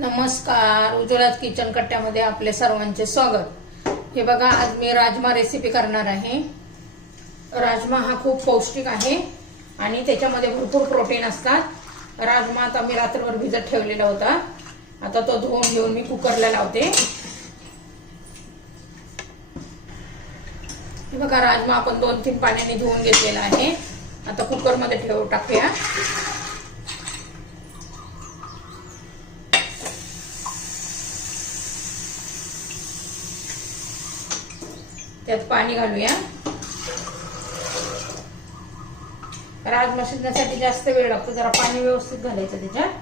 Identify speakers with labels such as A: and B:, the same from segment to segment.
A: नमस्कार. उज्ज्वलाच किचन कट्ट्यामध्ये आपले सर्वांचे स्वागत. हे बघा आज मी राजमा रेसिपी करणार आहे. राजमा हा खूप पौष्टिक आहे आणि त्याच्यामध्ये भरपूर प्रोटीन असतात. राजमा आता मी रात्रभर भिजत ठेवलेला होता. आता तो धुवून घेऊन मी कुकरला लावते. हे बघा राजमा आपण दोन तीन पाण्याने धुवून घेतलेला आहे. आता कुकरमध्ये ठेवू टाकूया. त्यात पाणी घालूया. राजमा शिजण्यासाठी जास्त वेळ लागतो जरा पाणी व्यवस्थित घालायचं त्याच्यात.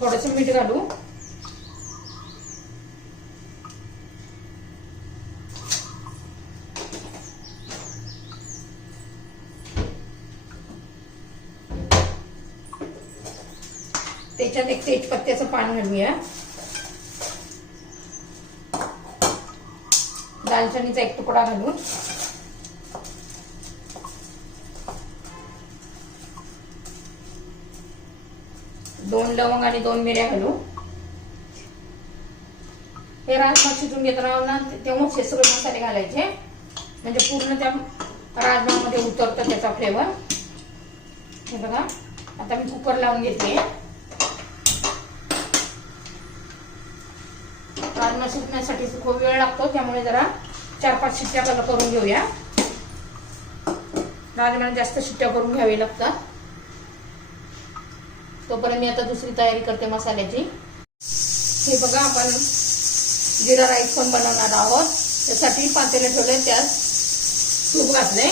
A: थोडस मीठ घालू. त्याच्यात एक तेजपत्त्याचं पान घालूया. दालचिनीचा एक तुकडा घालून. दोन लवंग आणि दोन मिऱ्या घालू हे राजमा शिजून घेताना ना तेव्हाच हे सगळे मसाले घालायचे. म्हणजे पूर्ण त्या राजमामध्ये उतरतं त्याचा फ्लेवर हे बघा आता मी कुकर लावून घेते. राजमा शिजण्यासाठी खूप वेळ लागतो त्यामुळे जरा चार पाच शिट्ट्या करून घेऊया. राजमाला जास्त शिट्ट्या करून घ्यावी लागतात. तोपर्यंत मी आता दुसरी तयारी करते मसाल्याची. हे बघा आपण जिरा राईस पण बनवणार आहोत. त्यासाठी पातेले ठेवले त्यात तूप घातले.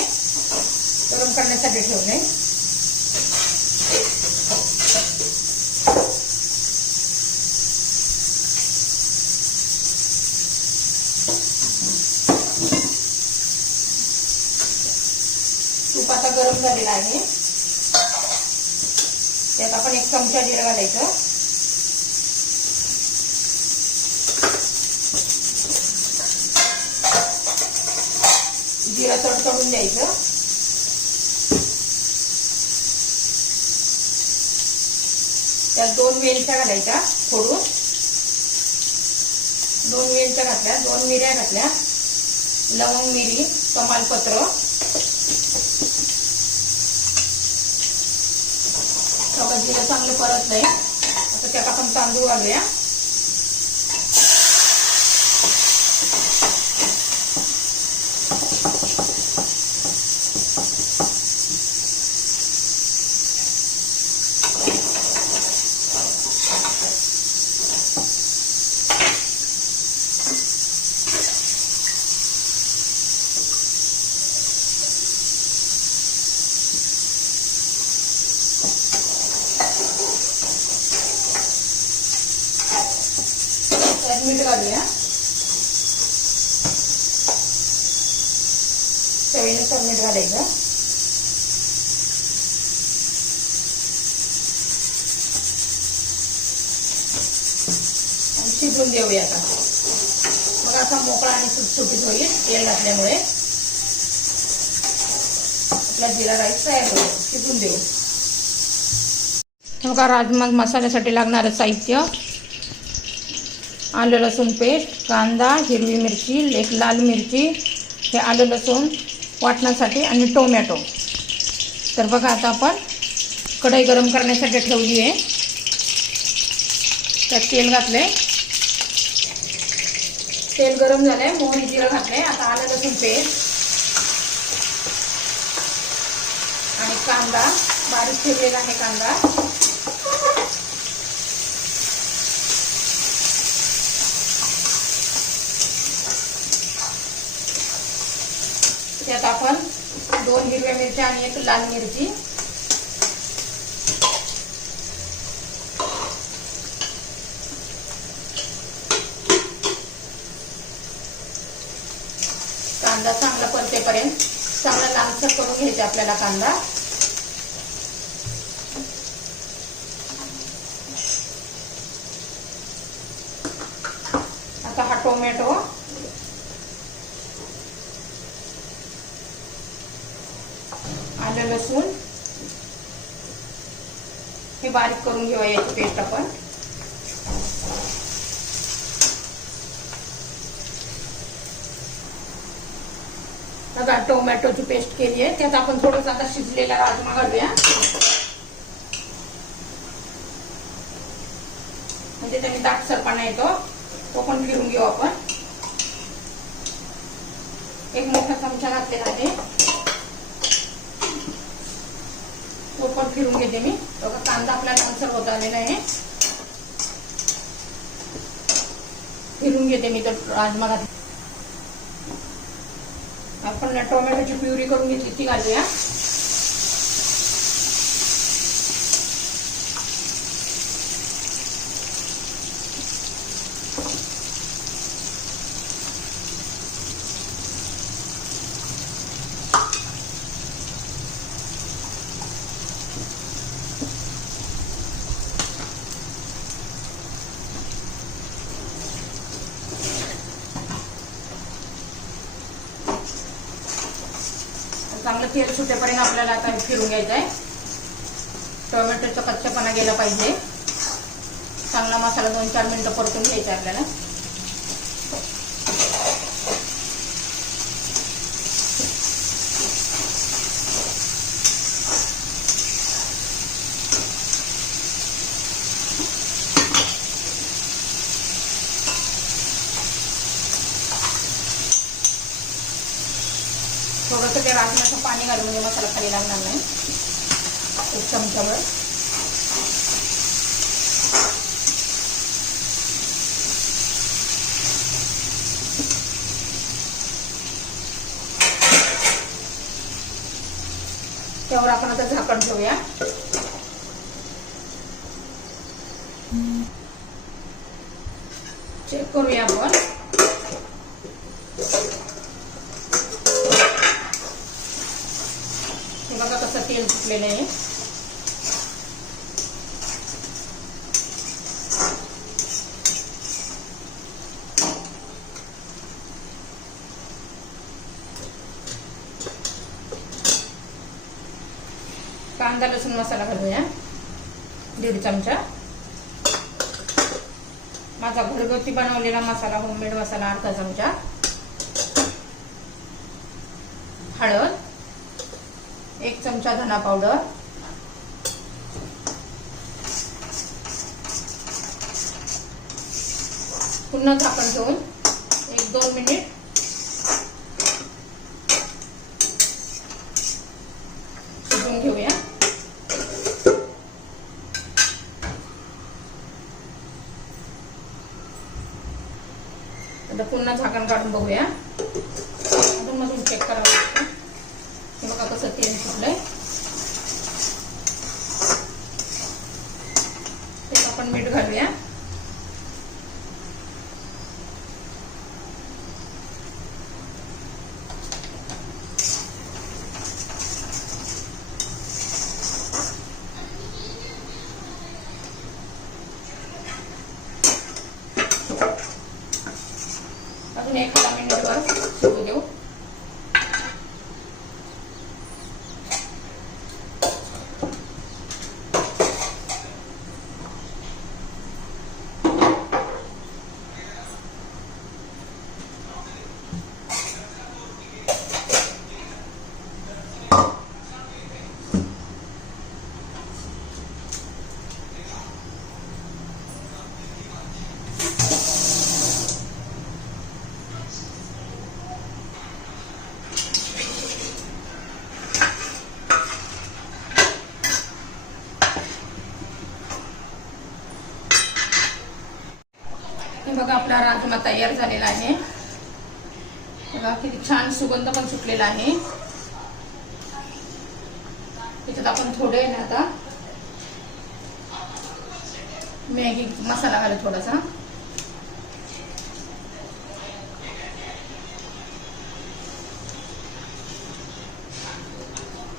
A: गरम करण्यासाठी ठेवले. तूप आता गरम झालेलं आहे. त्यात आपण एक चमचा जिरं घालायचं. जिरा तडतडून द्यायचं. त्यात दोन वेलच्या घालायच्या फोडून. दोन वेलच्या घातल्या दोन मिऱ्या घातल्या. लवंग मिरी कमालपत्र सगळं जिरं चांगलं परतलंय. आता त्यात आपण तांदूळ घालूया मीठ घालूया चवीनुसार मीठ घालायचं. आणि शिजवून देऊया आता. मग असा मोकळा आणि सुटसुटीत होईल तेल घातल्यामुळे. आपला जिरा राईस तयार होईल. शिजून देऊ. बघा राजमा मसाल्यासाठी लागणारं साहित्य आलं लसूण पेस्ट कांदा हिरवी मिरची एक लाल मिरची हे आलं लसूण वाटण्यासाठी आणि टोमॅटो. तर बघा आता आपण कढई गरम करण्यासाठी ठेवली आहे. त्यात तेल घातले तेल गरम झालंय मोहरी जिरं घातले आता आलं लसूण पेस्ट. आणि कांदा बारीक ठेवलेला आहे कांदा. त्यात आपण दोन हिरव्या मिरच्या आणि एक लाल मिरची. कांदा चांगला परतेपर्यंत चांगला लालसर करून घ्यायचा आपल्याला कांदा. आता हा टोमॅटो आलं लसूण हे बारीक करून घेऊया याची पेस्ट आपण. आता टोमॅटोची पेस्ट केली आहे. त्यात आपण थोडंसं आता शिजलेला राजमा घालूया. म्हणजे त्याने दाटसरपणा येतो. तो पण फिरून घेऊ आपण. एक मोठा चमचा घातलेला आहे. चौकट फिरून घेते मी. बघा कांदा आपला लालसर होत आलेला आहे. फिरून घेते मी तर राजमा घातला आपण टोमॅटोची प्युरी करून घेतली ती घालूया चांगलं तेल सुटेपर्यंत आपल्याला आता फिरून घ्यायचं आहे टोमॅटोचा कच्चापणा गेला पाहिजे. चांगला मसाला दोन चार मिनिटं परतून घ्यायचा आपल्याला. थोडंसं ते राजमाचं पाणी घालून म्हणजे मसाला खाली लागणार नाही. एक चमचाभर. त्यावर आपण आता झाकण ठेवूया. चेक करूया आपण हे बघा कसं तेल सुटलेलं आहे. कांदा लसूण मसाला घालूया. दीड चमचा. माझा घरगुती बनवलेला मसाला होममेड मसाला अर्धा चमचा. हळद. एक चमचा धना पावडर. पुन्हा झाकण घेऊन एक दोन मिनिट. शिजून घेऊया. आता पुन्हा झाकण काढून बघूया. अजून मधून चेक करावं. conejo. आपला राजमा तयार झालेला आहे. बघा किती छान सुगंध पण सुटलेला आहे. त्याच्यात आपण थोडे ना आता मॅगी मसाला घालू थोडासा.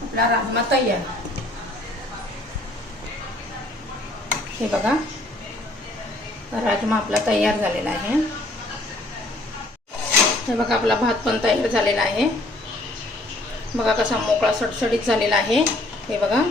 A: आपला राजमा तयार. हे बघा. राजमा आपला तयार झालेला आहे. हे बघा आपला भात पण तयार झालेला आहे. बघा कसा मोकळा सडसडीत झालेला आहे. हे बघा.